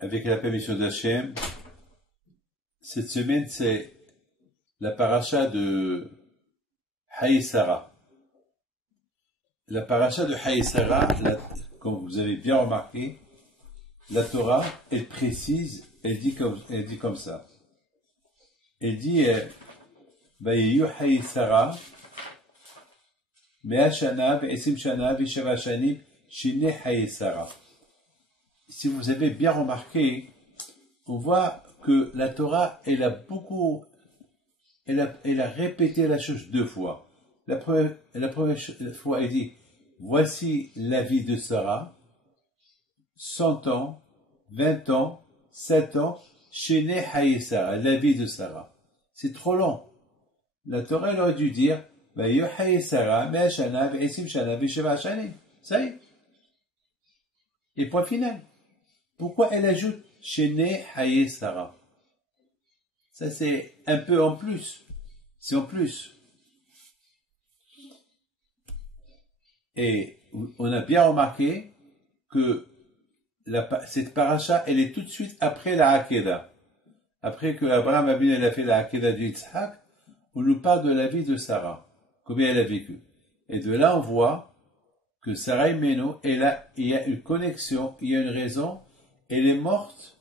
Avec la permission d'Hachem, cette semaine c'est la paracha de Haï Sarah. La paracha de Haï Sarah, comme vous avez bien remarqué, la Torah, elle précise, elle dit comme ça. Elle dit, Vayeyu Haï Sarah, Mea Shana, Ve'esim Shana, Ve'sheva Shanim, Shine Haï Sarah. Si vous avez bien remarqué, on voit que la Torah, elle a répété la chose deux fois. La première fois, elle dit, voici la vie de Sarah, 100 ans, 20 ans, 7 ans, Shene Haï Sarah, la vie de Sarah. C'est trop long. La Torah, elle aurait dû dire, Vayeyu Haï Sarah, Mea Shana, Ve'esim Shana, Ve'sheva Shanim. Ça y est. Et point final. Pourquoi elle ajoute Shene Haï Sarah? Ça c'est un peu en plus. C'est en plus. Et on a bien remarqué que cette paracha, elle est tout de suite après la Hakeda. Après que Abraham Avinu a fait la Hakeda du Yitzhak, on nous parle de la vie de Sarah, combien elle a vécu. Et de là on voit que Sarah Imenu, il y a une connexion, il y a une raison. Elle est morte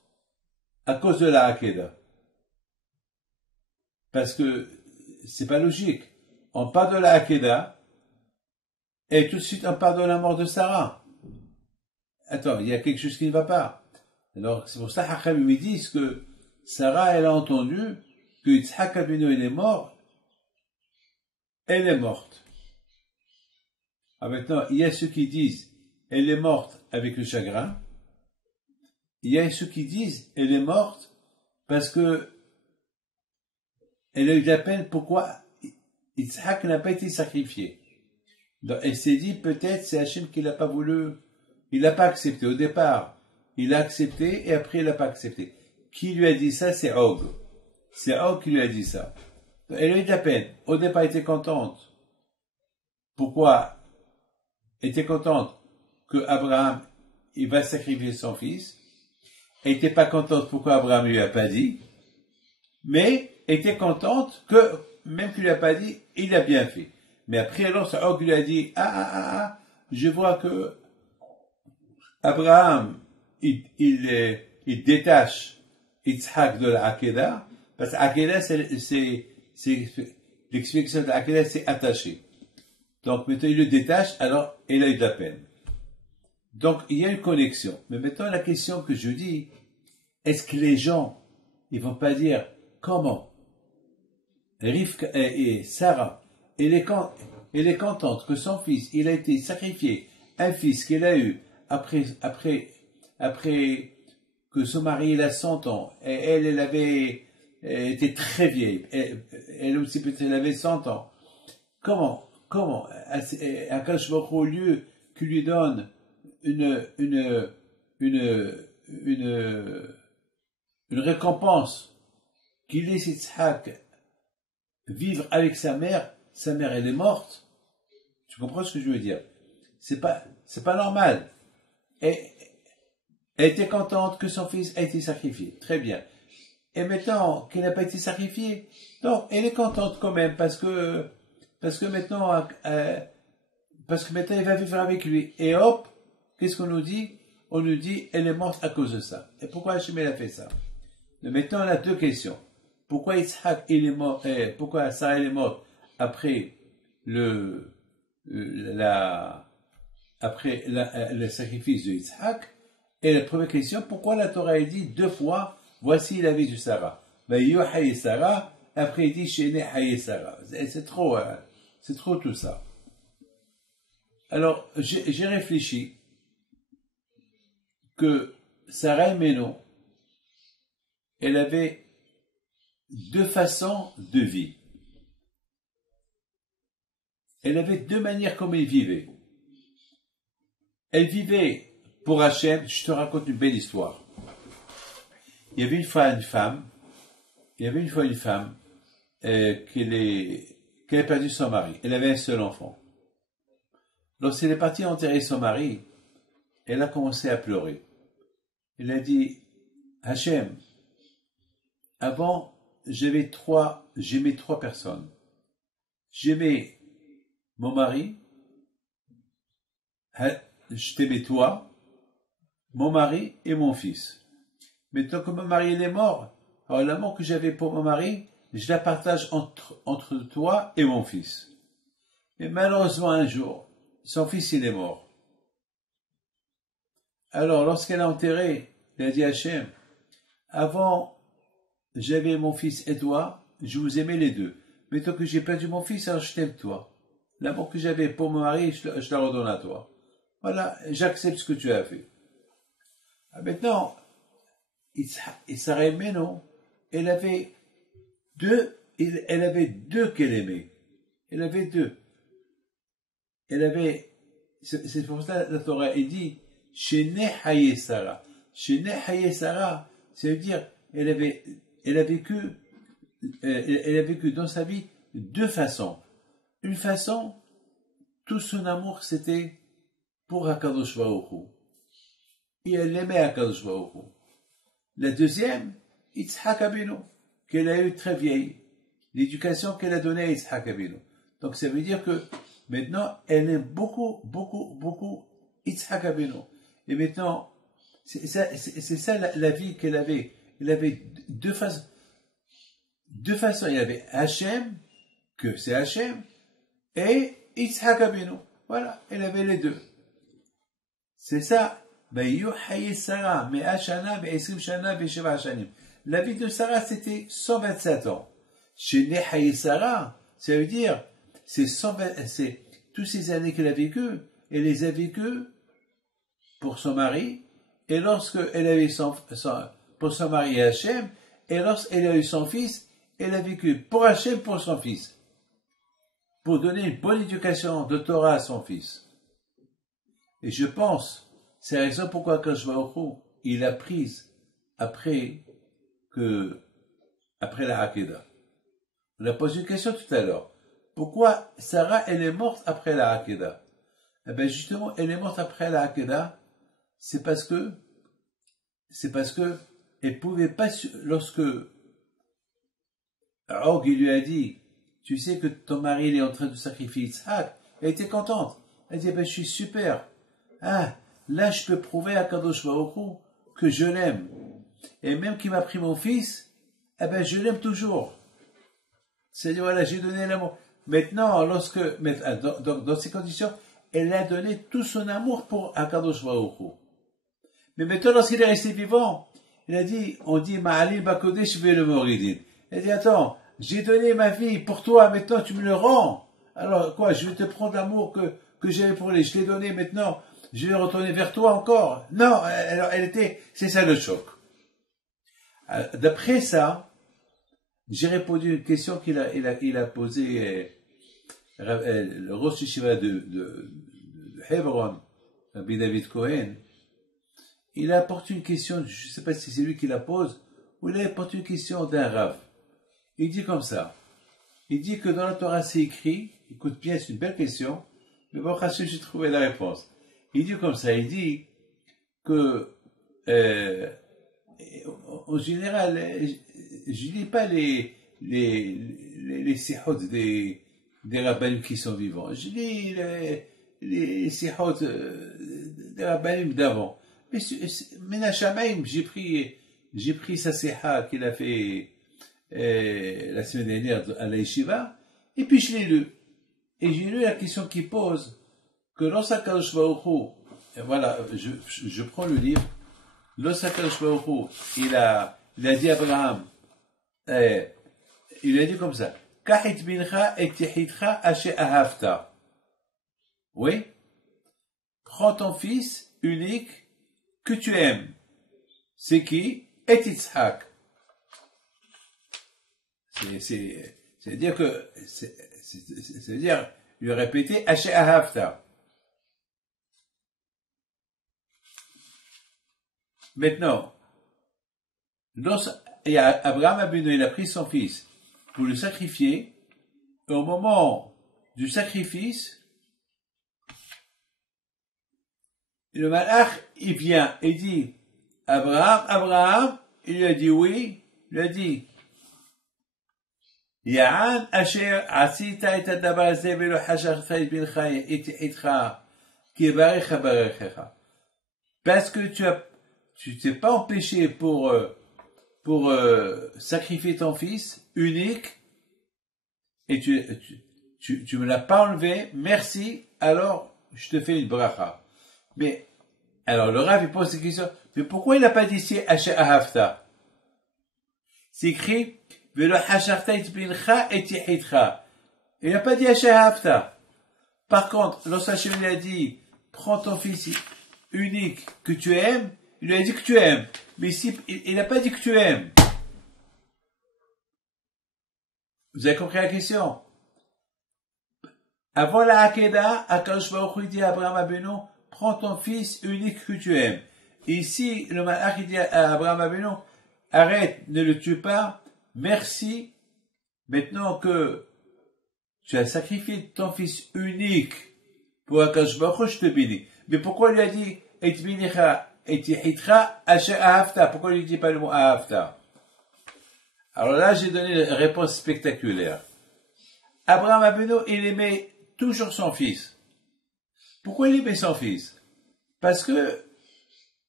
à cause de la Hakeda. Parce que c'est pas logique. On parle de la Hakeda et tout de suite on parle de la mort de Sarah. Attends, il y a quelque chose qui ne va pas. Alors c'est pour ça Hacham me disent que Sarah, elle a entendu que Yitzhak Avinu, il est mort. Elle est morte. Alors maintenant, il y a ceux qui disent elle est morte avec le chagrin. Il y a ceux qui disent elle est morte parce que elle a eu de la peine. Pourquoi Yitzhak n'a pas été sacrifié? Donc, elle s'est dit peut-être c'est Hachem qui l'a pas voulu, il l'a pas accepté au départ. Il a accepté et après il l'a pas accepté. Qui lui a dit ça? C'est Og. C'est Og qui lui a dit ça. Donc, elle a eu de la peine. Au départ elle était contente. Pourquoi? Elle était contente que Abraham il va sacrifier son fils. Elle n'était pas contente pourquoi Abraham ne lui a pas dit, mais elle était contente que, même qu'il ne lui a pas dit, il a bien fait. Mais après, alors, Og lui a dit, je vois que Abraham, il détache Yitzhak de la Hakeda, parce que Hakeda, c'est l'explication de la Hakeda, c'est attaché. Donc, maintenant, il le détache, alors, il a eu de la peine. Donc, il y a une connexion. Mais maintenant, la question que je dis, est-ce que les gens, ils vont pas dire, comment Rivka et Sarah, elle est contente que son fils, il a été sacrifié, un fils qu'elle a eu après que son mari, il a 100 ans, et elle avait été très vieille, elle aussi peut-être, elle avait 100 ans. Comment Akash Baruch Hu, au lieu qu'il lui donne une récompense, qu'il laisse Yitzhak vivre avec sa mère elle est morte. Tu comprends ce que je veux dire? C'est pas normal. Et elle était contente que son fils a été sacrifié. Très bien. Et maintenant qu'il n'a pas été sacrifié, non, elle est contente quand même parce que maintenant elle va vivre avec lui. Et hop, qu'est-ce qu'on nous dit? On nous dit, elle est morte à cause de ça. Et pourquoi Hachem a fait ça? Mais maintenant, on a deux questions. Pourquoi Yitzhak, il est mort, pourquoi Sarah, elle est morte après le sacrifice de Yitzhak? Et la première question, pourquoi la Torah a dit deux fois, voici la vie de Sarah? Vayeyu Haï Sarah, après il dit, Shene Haï Sarah. C'est trop tout ça. Alors, j'ai réfléchi que Sarah Imenu, elle avait deux façons de vie. Elle avait deux manières comme elle vivait. Elle vivait pour Hachem. Je te raconte une belle histoire. Il y avait une fois une femme qui avait perdu son mari. Elle avait un seul enfant. Lorsqu'elle est partie enterrer son mari, elle a commencé à pleurer. Elle a dit, Hachem, avant, j'aimais trois personnes. J'aimais mon mari, je t'aimais toi, mon mari et mon fils. Maintenant que mon mari il est mort, alors l'amour que j'avais pour mon mari, je la partage entre toi et mon fils. Mais malheureusement un jour, son fils il est mort. Alors lorsqu'elle a enterré, elle a dit à Hachem, avant j'avais mon fils et toi, je vous aimais les deux. Maintenant que j'ai perdu mon fils, alors je t'aime toi. L'amour que j'avais pour mon mari, je la redonne à toi. Voilà, j'accepte ce que tu as fait. Maintenant, Sarah Meno, elle avait deux qu'elle aimait. Elle avait deux. C'est pour ça que la Torah est dit, Shene Haye Sarah. Shene Haye Sarah, ça veut dire, elle a vécu dans sa vie deux façons. Une façon, tout son amour c'était pour Akadosh Baruch Hu. Et elle aimait Akadosh Baruch Hu. La deuxième, Yitzhak Abinu, qu'elle a eu très vieille. L'éducation qu'elle a donnée à Yitzhak Abinu. Donc ça veut dire que maintenant, elle aime beaucoup Yitzhak Abinu. Et maintenant, c'est ça la vie qu'elle avait. Elle avait deux façons. Il y avait Hachem, que c'est Hachem, et Yitzhak Abinu. Voilà, elle avait les deux. C'est ça. La vie de Sarah, c'était 127 ans. Chez Nehaï Sarah, ça veut dire, c'est tous ces années qu'elle a vécues, elle les a vécues pour son mari, et lorsqu'elle a eu pour son mari Hachem, et lorsqu'elle a eu son fils, elle a vécu pour Hachem, pour son fils. Pour donner une bonne éducation de Torah à son fils. Et je pense, c'est la raison pourquoi Akadosh Baruch Hu, il a prise après la Hakeda. On a posé une question tout à l'heure. Pourquoi Sarah, elle est morte après la Hakeda? Eh bien, justement, elle est morte après la Hakeda, c'est parce que elle pouvait pas, lorsque Og lui a dit, tu sais que ton mari, il est en train de sacrifier Yitzhak, elle était contente. Elle dit, ben, je suis super. Ah, là, je peux prouver à Kadosh Baruch Hu que je l'aime. Et même qu'il m'a pris mon fils, eh ben, je l'aime toujours. C'est-à-dire, voilà, j'ai donné l'amour. Maintenant, dans ces conditions, elle a donné tout son amour pour Akadosh Baruch Hu. Mais maintenant, lorsqu'il est resté vivant, on dit, Ma'alim Bakodesh ve Moridin. Elle dit, attends, j'ai donné ma vie pour toi, maintenant tu me le rends. Alors, quoi, je vais te prendre l'amour que j'avais pour lui, je l'ai donné maintenant, je vais retourner vers toi encore. Non, alors c'est ça le choc. D'après ça, j'ai répondu à une question qu'il a posée, le Rosh Yeshiva de Hebron, Rabbi David Cohen. Il a apporté une question, je ne sais pas si c'est lui qui la pose, ou il a apporté une question d'un Rav. Il dit comme ça. Il dit que dans la Torah c'est écrit, écoute bien, c'est une belle question, mais bon, j'ai trouvé la réponse. Il dit comme ça, il dit que, en général, je lis pas les sihot des rabbanim qui sont vivants. Je lis les sihot des rabbanim d'avant. Mais Menachamaim, j'ai pris sa siha qu'il a fait la semaine dernière à la yeshiva, et puis je l'ai lu. Et j'ai lu la question qui pose que lorsqu'Akadosh Baruch Hu, voilà, je prends le livre, lorsqu'Akadosh Baruch Hu, il a dit à Abraham, il a dit comme ça, Kahit bincha et tichitcha ashe ahavta. Oui? Prends ton fils unique que tu aimes. C'est qui? Et Yitzhak. C'est-à-dire que, c'est-à-dire, lui répéter, Ashe Ahavta. Maintenant, Abraham Abinu, il a pris son fils pour le sacrifier, et au moment du sacrifice, le malach, il vient et dit, Abraham, il lui a dit oui, il lui a dit, Ya'an asher asita et adabar azeh velo hashachta et bincha et itcha ki yebarecha barechecha. Parce que tu t'es pas empêché pour sacrifier ton fils unique et tu me l'as pas enlevé, merci, alors je te fais une bracha. Mais, alors le Rav il pose cette question, mais pourquoi il n'a pas dit ici asher ahavta? C'est écrit velo hashachta et bincha et itcha. Il n'a pas dit asher ahavta. Par contre, lorsqu'Hachem lui a dit, prends ton fils unique que tu aimes, il lui a dit que tu aimes. Mais ici, il n'a pas dit que tu aimes. Vous avez compris la question? Avant la Hakeda, Akadosh Baruch Hu dit à Abraham Abenu, prends ton fils unique que tu aimes. Et ici, le Malach dit à Abraham Abenu, arrête, ne le tue pas, merci, maintenant que tu as sacrifié ton fils unique pour Akadosh Baruch Hu, je te bénis. Mais pourquoi il lui a dit, et binicha, et hitra, asher ahavta? Pourquoi il ne dit pas le mot ahavta? Alors là, j'ai donné une réponse spectaculaire. Abraham Abenu, il aimait toujours son fils. Pourquoi il aimait son fils? Parce que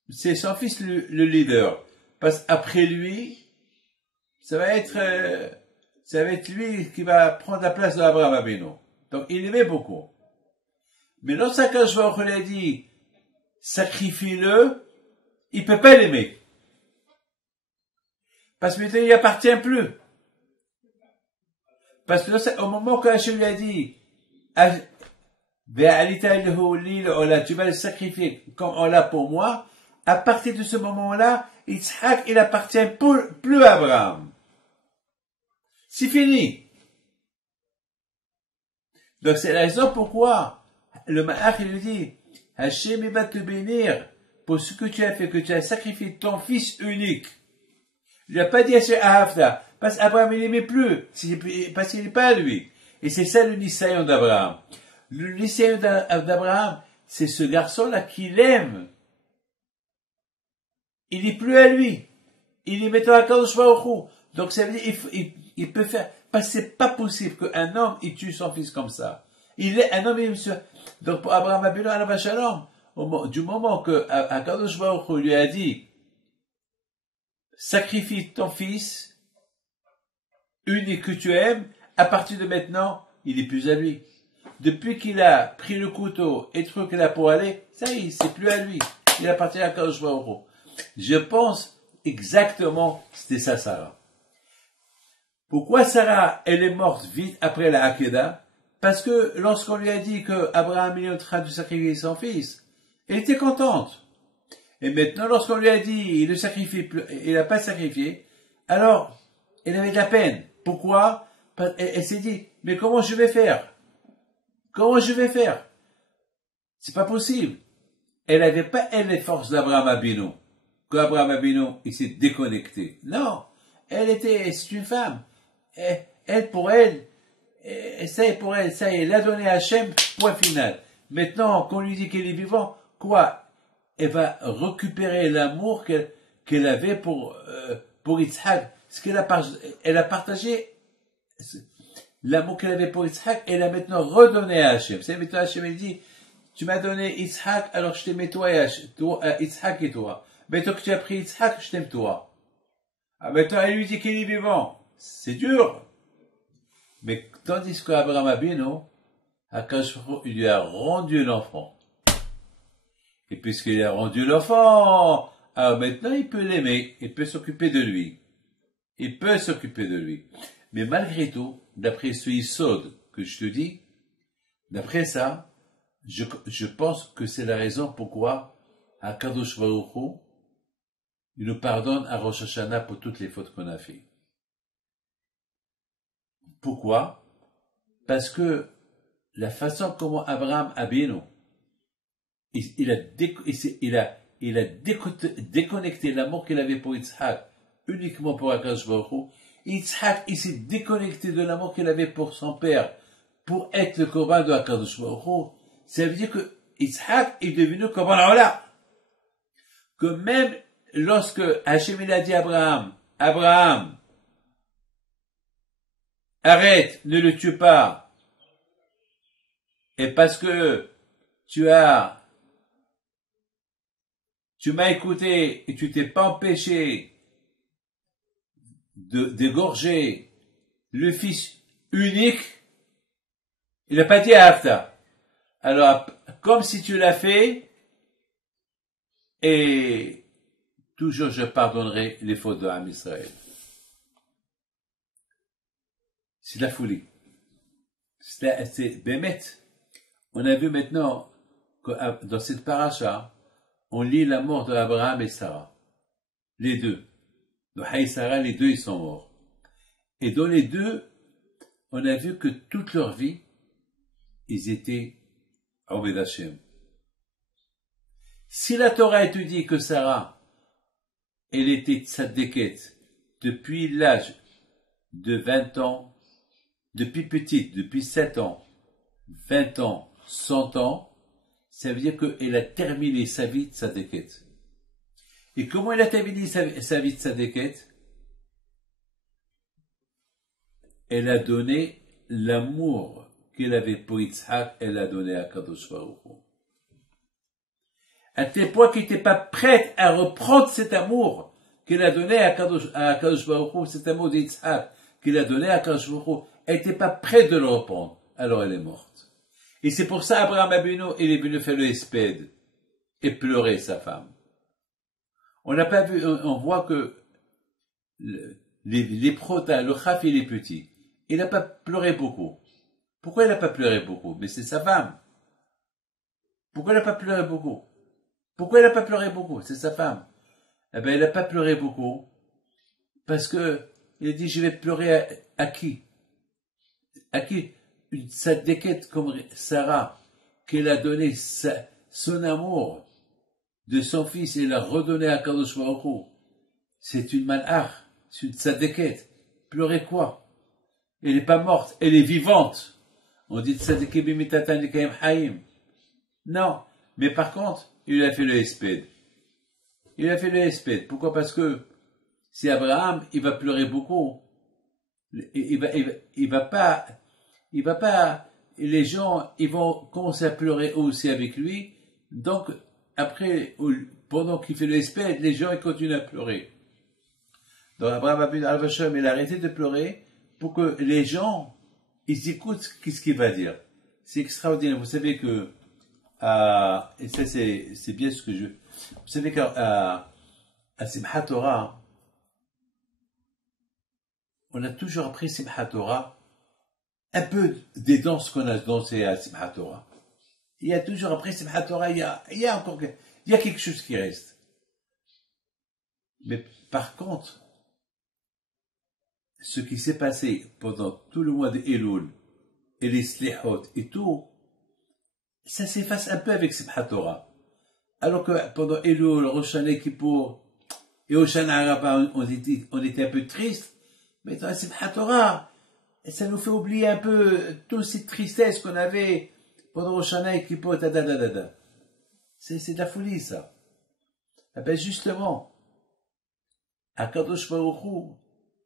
c'est son fils le leader. Parce qu'après lui, ça va être lui qui va prendre la place d'Abraham Abenu. Donc il aimait beaucoup. Mais lorsqu'Akadosh Baruch Hu lui a dit, sacrifie-le, il peut pas l'aimer. Parce que maintenant il appartient plus. Parce que au moment que Hachem lui a dit, tu vas le sacrifier comme on l'a pour moi, à partir de ce moment-là, Yitzhak, il appartient plus à Abraham. C'est fini. Donc c'est la raison pourquoi le Ma'ach, il lui dit, Hachem, il va te bénir pour ce que tu as fait, que tu as sacrifié ton fils unique. Il n'a pas dit Hachem Ahavta, parce qu'Abraham, il n'aimait plus, parce qu'il n'est pas à lui. Et c'est ça le Nisayon d'Abraham. Le Nisayon d'Abraham, c'est ce garçon-là qu'il aime. Il n'est plus à lui. Il est maintenant à Kadosh Baruch Hu. Donc ça veut dire, il peut faire, parce que c'est pas possible qu'un homme, il tue son fils comme ça. Un homme, donc pour Abraham Abinu Alav Shalom, du moment que Kadosh Baruch Hu lui a dit, sacrifie ton fils, unique que tu aimes, à partir de maintenant, il est plus à lui. Depuis qu'il a pris le couteau et trouvé qu'il a pour aller, ça y est, c'est plus à lui. Il appartient à Kadosh Baruch Hu. Je pense exactement, c'était ça Sarah. Pourquoi Sarah, elle est morte vite après la Hakeda? Parce que lorsqu'on lui a dit que Abraham est en train de sacrifier son fils, elle était contente. Et maintenant, lorsqu'on lui a dit, il ne sacrifie plus, il n'a pas sacrifié, alors, elle avait de la peine. Pourquoi? Elle s'est dit, mais comment je vais faire? Comment je vais faire? C'est pas possible. Elle n'avait pas, elle, les forces d'Abraham Abinu. Qu'Abraham Abinu, il s'est déconnecté. Non. C'est une femme. Elle, pour elle, ça y est, elle a donné à Hachem, point final. Maintenant, qu'on lui dit qu'elle est vivante, quoi? Elle va récupérer l'amour qu'elle avait pour Yitzhak. Elle a partagé l'amour qu'elle avait pour Yitzhak, elle a maintenant redonné à Hachem. C'est maintenant Hachem, elle dit, tu m'as donné Yitzhak, alors je t'aimais toi et Yitzhak et toi. Maintenant que tu as pris Yitzhak, je t'aime toi. Ah, maintenant, elle lui dit qu'il est vivant. C'est dur. Mais tandis qu'Abraham Abinu, il lui a rendu l'enfant. Et puisqu'il a rendu l'enfant, alors maintenant il peut l'aimer, il peut s'occuper de lui. Il peut s'occuper de lui. Mais malgré tout, d'après ce Yisod que je te dis, d'après ça, je pense que c'est la raison pourquoi Akadosh Baruch Hu, il nous pardonne à Rosh Hashanah pour toutes les fautes qu'on a fait. Pourquoi? Parce que la façon comment Abraham Abinu, il a déconnecté l'amour qu'il avait pour Yitzhak uniquement pour Akadosh Baruch Hu. Yitzhak, il s'est déconnecté de l'amour qu'il avait pour son père pour être le corban de Akadosh Baruch Hu. Ça veut dire que Yitzhak est devenu comme Allah. Que même lorsque Hachem il a dit à Abraham, Abraham, arrête, ne le tue pas. Et parce que tu m'as écouté et tu t'es pas empêché d'égorger le fils unique, il n'a pas dit à Hafta. Alors, comme si tu l'as fait, et toujours je pardonnerai les fautes de l'âme Israël. C'est la folie. C'est Bémet. On a vu maintenant que dans cette paracha, on lit la mort d'Abraham et Sarah. Les deux. Noah et Sarah, les deux, ils sont morts. Et dans les deux, on a vu que toute leur vie, ils étaient Obed Hashem. Si la Torah te dit que Sarah, elle était tzaddiket depuis l'âge de 20 ans, depuis petite, depuis 7 ans, 20 ans, 100 ans, ça veut dire qu'elle a terminé sa vie de tzaddiket. Et comment elle a terminé sa vie de tzaddiket? Elle a donné l'amour qu'elle avait pour Yitzhak, elle a donné à Kadosh Baruch Hu. À tel point qu'elle n'était pas prête à reprendre cet amour qu'elle a donné à Kadosh Baruch Hu, cet amour d'Yitzhak qu'elle a donné à Kadosh Baruch Hu, elle n'était pas prête de le reprendre. Alors elle est morte. Et c'est pour ça Abraham Abinu, il est venu faire le espède et pleurer sa femme. On n'a pas vu, on voit que les protas, le chaf il est petit. Il n'a pas pleuré beaucoup. Pourquoi il n'a pas pleuré beaucoup? Mais c'est sa femme. Pourquoi il n'a pas pleuré beaucoup? Pourquoi il n'a pas pleuré beaucoup? C'est sa femme. Eh bien, il n'a pas pleuré beaucoup parce que il a dit, je vais pleurer à qui? À qui? Une tzaddiket comme Sarah, qu'elle a donné son amour de son fils et l'a redonné à Kadosh Baruch Hu. C'est une malach, c'est une tzaddiket. Pleurer quoi? Elle n'est pas morte, elle est vivante. On dit tzaddiket bimitatan likayim hayim. Non, mais par contre, il a fait le espède. Il a fait le espède. Pourquoi? Parce que si Abraham, il va pleurer beaucoup. Il va pas, les gens, ils vont commencer à pleurer aussi avec lui. Donc, après, pendant qu'il fait le espède, les gens, ils continuent à pleurer. Donc, Abraham Abinu al-Vashem, il a arrêté de pleurer pour que les gens, ils écoutent ce qu'il va dire. C'est extraordinaire. Vous savez que, et ça, c'est bien ce que vous savez qu'à Simchat Torah, on a toujours appris Simchat Torah, un peu des danses qu'on a dansées à Simchat Torah. Il y a toujours après Simchat Torah, il y a quelque chose qui reste. Mais par contre, ce qui s'est passé pendant tout le mois d'Elul, et les Slihot et tout, ça s'efface un peu avec Simchat Torah. Alors que pendant Elul, Rosh Hashanah, Kippour, et Hoshana Rabbah, on était un peu tristes, mais dans Simchat Torah, ça nous fait oublier un peu toute cette tristesse qu'on avait pendant Rosh Hashanah et Kippour, c'est de la folie, ça. Eh ben, justement, Akadosh Baruch Hu,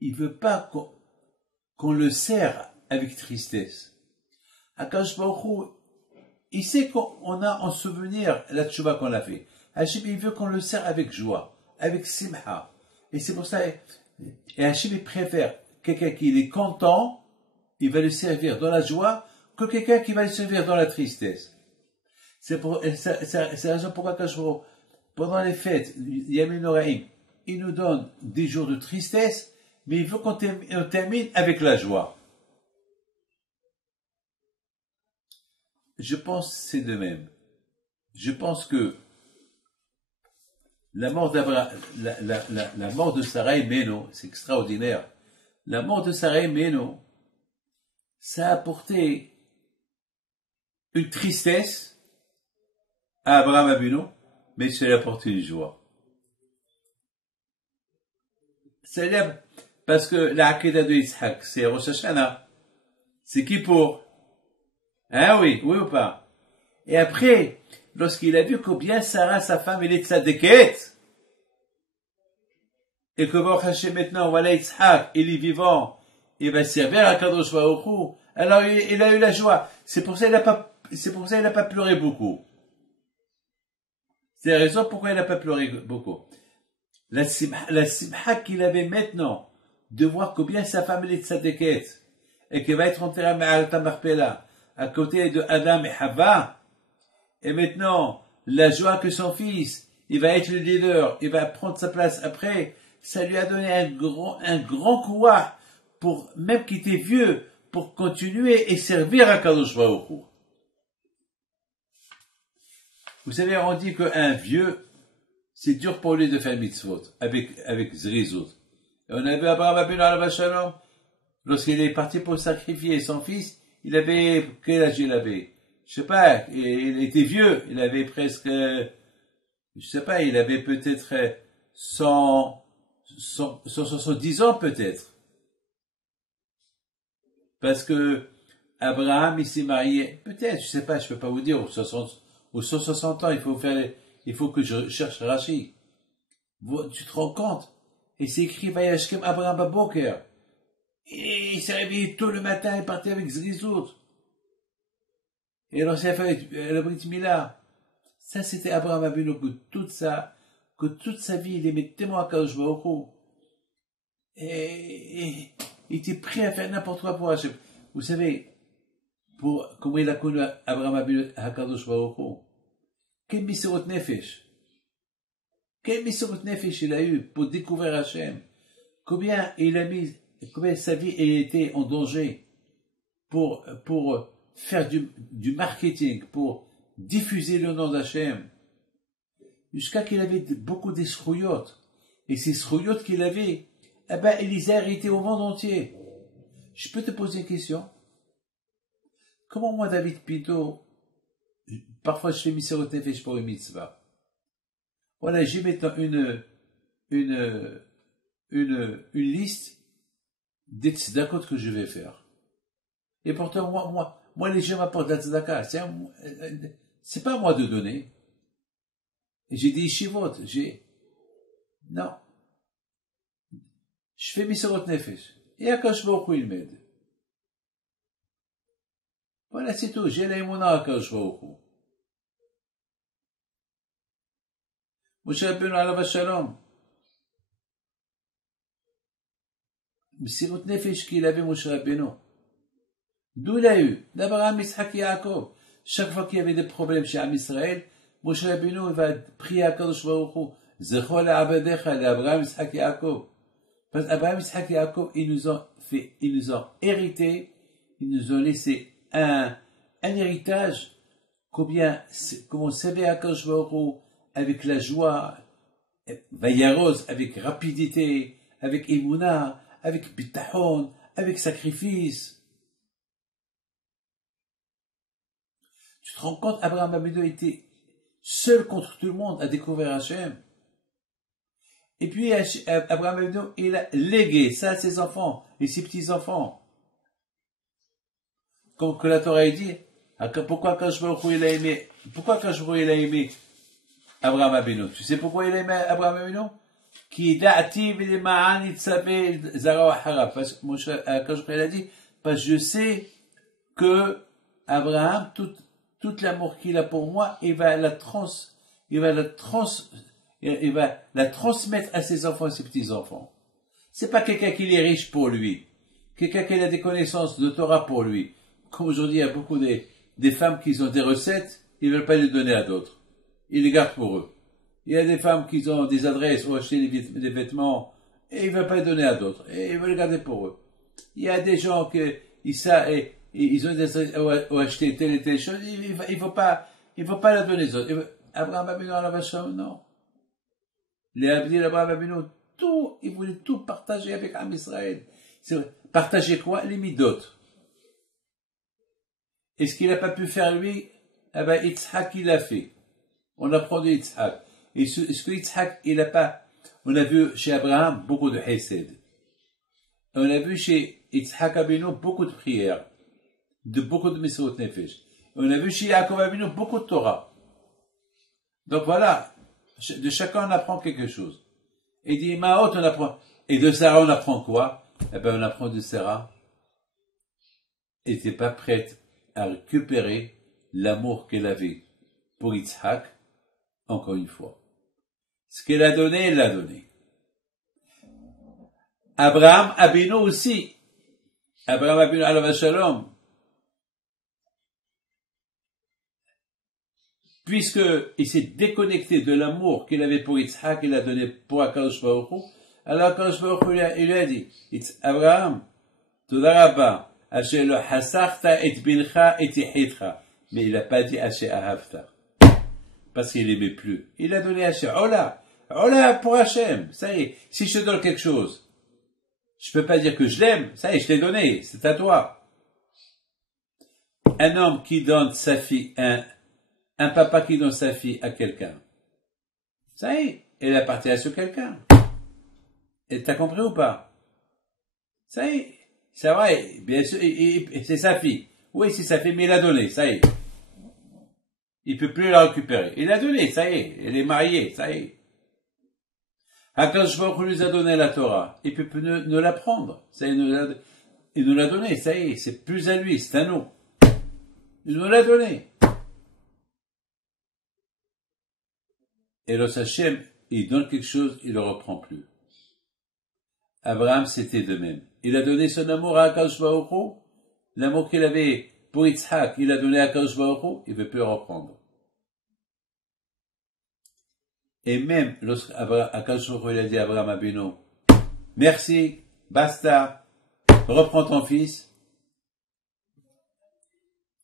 il veut pas qu'on le sert avec tristesse. Akadosh Baruch Hu, il sait qu'on a en souvenir la tchouva qu'on a fait. Hachem, il veut qu'on le sert avec joie, avec simha. Et c'est pour ça, et Hachem, il préfère quelqu'un qui est content, il va le servir dans la joie, que quelqu'un qui va le servir dans la tristesse. C'est la raison pourquoi pendant les fêtes, Yamim Noraim, il nous donne des jours de tristesse, mais il veut qu'on termine avec la joie. Je pense que c'est de même. Je pense que la mort la mort de Sarah et Méno, c'est extraordinaire. La mort de Sarah et Méno, ça a apporté une tristesse à Abraham Abinu, mais ça lui a apporté une joie. C'est-à-dire, parce que la Akedah de Yitzhak, c'est Rosh Hashanah, c'est Kippour. Ah oui, oui ou pas? Et après, lorsqu'il a vu combien Sarah, sa femme, elle est tzadékette, et que Baruch Hashem maintenant, voilà Yitzhak, il est vivant, il va servir à Kadosh Baruch Hu, alors il a eu la joie. C'est pour ça qu'il n'a pas pleuré beaucoup. C'est la raison pourquoi il n'a pas pleuré beaucoup. La simha qu'il avait maintenant, de voir combien sa femme est tzadékette, et qu'elle va être enterrée à Ma'arat Marpella, à côté de Adam et Hava, et maintenant, la joie que son fils, il va être le leader, il va prendre sa place après, ça lui a donné un grand courage pour, même qu'il était vieux, pour continuer et servir à Kadosh Baruch Hu. Vous savez, on dit qu'un vieux, c'est dur pour lui de faire mitzvot, avec zrizot. Et on a vu Abraham Abinu alav shalom, lorsqu'il est parti pour sacrifier son fils, il avait, quel âge il avait? Je sais pas, il était vieux, il avait presque, je sais pas, il avait peut-être 170 ans peut-être. Parce que Abraham, il s'est marié, peut-être, je sais pas, je peux pas vous dire, aux 160 ans, il faut que je cherche Rashi. Tu te rends compte? Et c'est écrit, Vayashkem Abraham Baboker. Et il s'est réveillé tôt le matin, il partait avec Zrizout. Et alors, c'est la Brit Mila. Ça, c'était Abraham Avinu, que toute sa vie, il aimait tellement à Kadosh Baruch Hu. Et il était prêt à faire n'importe quoi pour Hachem. Vous savez, comment il a connu Abraham Avinu à Kadosh Baruch Hu. Quel misérot nefesh. Quel misérot nefesh il a eu pour découvrir Hachem. Combien sa vie a été en danger pour faire du marketing, pour diffuser le nom d'Hachem. Jusqu'à qu'il avait beaucoup d'esrouillottes. Et ces esrouillottes qu'il avait, eh ben, il les a héritées au monde entier. Je peux te poser une question? Comment moi, David Pinto, parfois je fais Misérot Nefesh pour une mitzvah. Voilà, j'ai maintenant une liste des tzedakot que je vais faire. Et pourtant, moi, les gens m'apportent de la tzedaka. C'est pas à moi de donner. Et j'ai des yeshivot, non. Je fais Misérot Nefesh. Et Akash Baruch Hu, il m'aide. Voilà, c'est tout. J'ai la émouna à Akash Baruch Hu. Moshe Rabbeinu alav shalom. Misérot Nefesh qu'il avait Moshe Rabbeinu. D'où il a eu? D'Abraham, Yitzhak et Yaakov. Chaque fois qu'il y avait des problèmes chez Am Israël, Moshe Rabbeinu va prier à Kadosh Baruch Hu. Zechor le'abadecha, l'Abraham, Yitzhak et Yaakov. Parce qu'Abraham, Yitzhak et Yaakov, ils nous ont hérité, ils nous ont laissé un héritage, comment on savait à Kadosh Baruch Hu, avec la joie, vayaros, avec rapidité, avec émouna, avec bitachon, avec sacrifice. Tu te rends compte, Abraham Avinu était seul contre tout le monde à découvrir Hachem. Et puis, Abraham Avinu, il a légué ça à ses enfants et ses petits-enfants. Comme que la Torah a dit, pourquoi Akash Baruch Hu il a aimé Abraham Avinu? Tu sais pourquoi il a aimé Abraham Avinu? Ki da'ati v'lema'an itzabe zara wa'hara. Parce que Akash Baruch Hu il a dit, parce que je sais que Abraham, toute l'amour qu'il a pour moi, il va la transmettre à ses enfants et ses petits-enfants. C'est pas quelqu'un qui est riche pour lui. Quelqu'un qui a des connaissances de Torah pour lui. Comme aujourd'hui, il y a beaucoup des femmes qui ont des recettes, ils ne veulent pas les donner à d'autres. Ils les gardent pour eux. Il y a des femmes qui ont des adresses ou acheter des vêtements, et ils ne veulent pas les donner à d'autres. Et ils veulent les garder pour eux. Il y a des gens ils ont des ou acheté telle et telle chose, il ne faut pas la donner aux autres. Abraham Avinu alav shalom, non. Les Abdil Abraham Avinu, tout, il voulait tout partager avec Am Israël. Partager quoi? Les midot. Et ce qu'il n'a pas pu faire lui, eh ben, Yitzhak il l'a fait. On apprend de Yitzhak. Et ce que Yitzhak, il n'a pas, on a vu chez Abraham beaucoup de Hesed. On a vu chez Yitzhak Avinu beaucoup de prières. Beaucoup de Misérot Nefesh. On a vu chez Yaakov Avinu beaucoup de Torah. Donc voilà, de chacun on apprend quelque chose. Et dit, Maot, on apprend. Et de Sarah, on apprend quoi? Eh ben, on apprend de Sarah. Elle n'était pas prête à récupérer l'amour qu'elle avait pour Yitzhak, encore une fois. Ce qu'elle a donné, elle l'a donné. Abraham Abino aussi. Abraham Abino, alav shalom. Puisque il s'est déconnecté de l'amour qu'il avait pour Yitzhak, il a donné pour Akadosh Baruch Hu, alors Akadosh Baruch Hu il lui a dit, Abraham, Toda Rabba, Asher lo hasachta et bincha et yichidcha. Mais il n'a pas dit Asher ahavta. Parce qu'il n'aimait plus. Il a donné Asher. Ola pour Hachem. Ça y est, si je te donne quelque chose, je peux pas dire que je l'aime. Ça y est, je t'ai donné. C'est à toi. Un homme qui donne sa fille, un papa qui donne sa fille à quelqu'un. Ça y est, elle appartient à ce quelqu'un. Et t'as compris ou pas? Ça y est, c'est vrai, bien sûr, c'est sa fille. Oui, c'est sa fille, mais il a donné, ça y est. Il peut plus la récupérer. Il a donné, ça y est. Elle est mariée, ça y est. Akadosh Baruch Hu lui a donné la Torah. Il peut plus ne la prendre. Ça y est, il nous l'a donné, ça y est. C'est plus à lui, c'est à nous. Il nous l'a donné. Et le Hachem, il donne quelque chose, il le reprend plus. Abraham, c'était de même. Il a donné son amour à Akadosh Baruch Hu. L'amour qu'il avait pour Yitzhak, il a donné à Akadosh Baruch Hu, il ne veut plus le reprendre. Et même lorsqu'Akadosh Baruch Hu il a dit à Abraham Abino, merci, basta, reprends ton fils,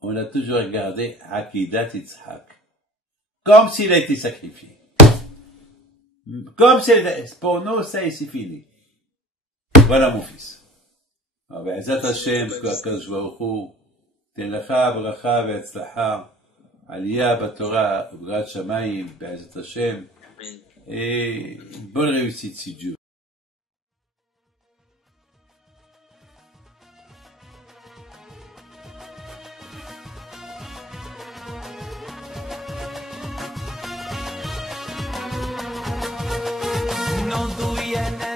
on a toujours regardé Akidat Yitzhak, comme s'il a été sacrifié. Comme c'est, pour nous, ça c'est fini. Voilà mon fils. בעזרת השם, הקדוש ברוך הוא, תן לך ברכה והצלחה, עלייה בתורה ובגרת שמיים, בעזרת השם, et bonne réussite si Dieu. Non tu